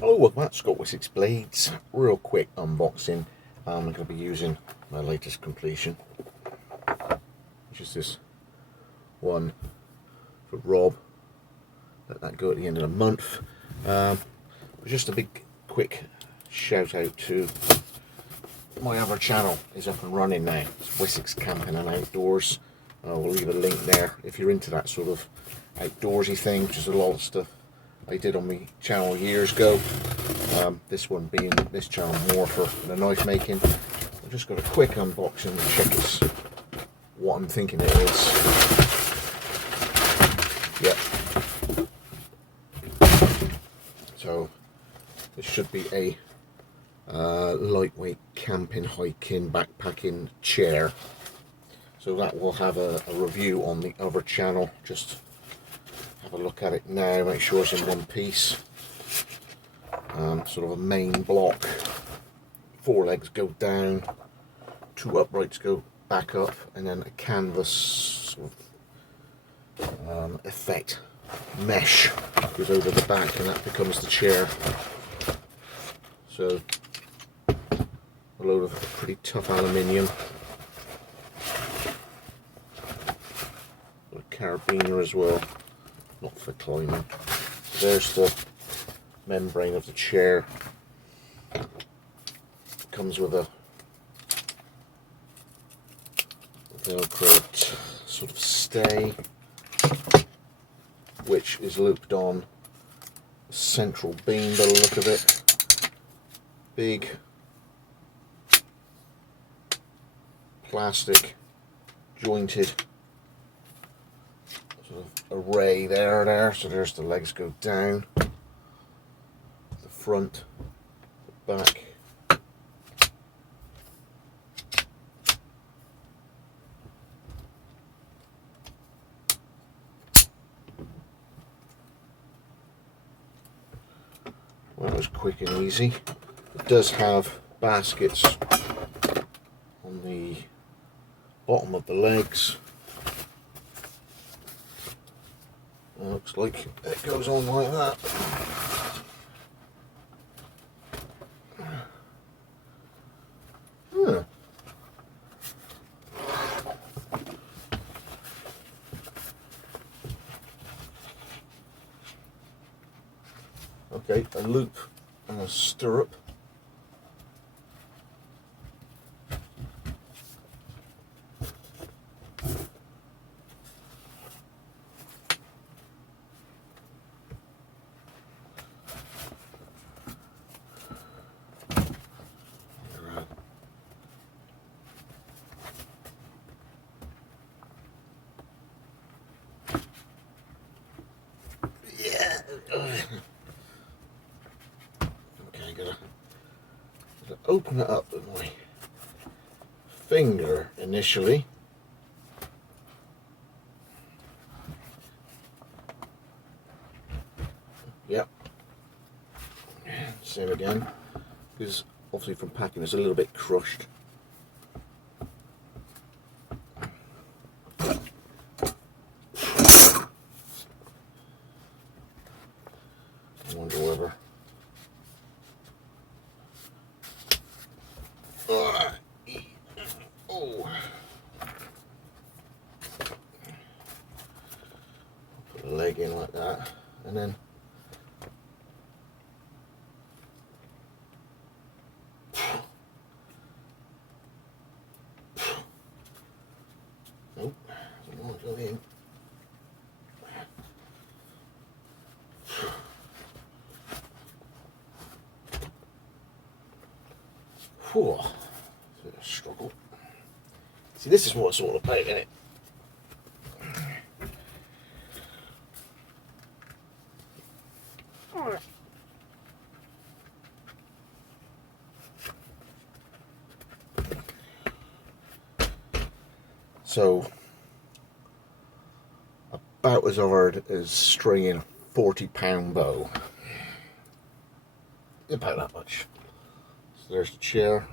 Hello, welcome back. Scott Wessex Blades. Real quick unboxing. I'm going to be using my latest completion, which is this one for Rob. Let that go at the end of the month. Just a big quick shout out to my other channel. Is up and running now. It's Wessex Camping and Outdoors. We'll leave a link there if you're into that sort of outdoorsy thing, which is a lot of stuff I did on my channel years ago. This one being this channel more for the knife making. I've just got a quick unboxing to check it's what I'm thinking it is. Yep. So this should be a lightweight camping, hiking, backpacking chair. So that will have a review on the other channel. Just have a look at it now, make sure it's in one piece. Sort of a main block. 4 legs go down, 2 uprights go back up, and then a canvas sort of effect mesh goes over the back, and that becomes the chair. So a load of pretty tough aluminium. Got a carabiner as well, not for climbing. There's the membrane of the chair. Comes with a Velcro sort of stay, which is looped on a central beam by the look of it. Big plastic jointed sort of array there. So there's the legs go down, the front, the back. Well, that was quick and easy. It does have baskets on the bottom of the legs. It looks like it goes on like that. Okay, a loop and a stirrup. Yeah. Gotta open it up with my finger initially. Yep. Same again, because obviously from packing it's a little bit crushed. I wonder whether put the leg in like that, and then nope, doesn't want to go in. Whew, it's a bit of a struggle. See, this is what it's all about, isn't it? So, about as hard as stringing a 40-pound bow. About that much. So there's the chair.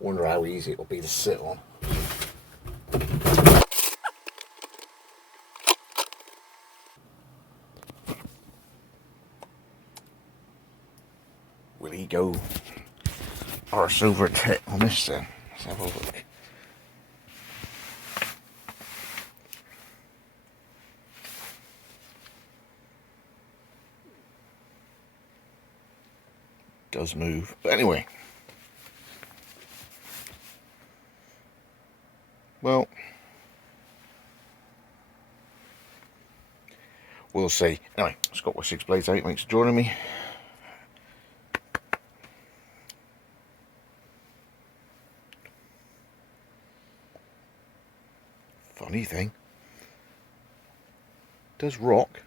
Wonder how easy it'll be to sit on. will he go arse over tit on this then? Let's have a look. Does move, but anyway, well, we'll see. Anyway, it's got Wessex Blades out. Thanks for joining me. Funny thing, does rock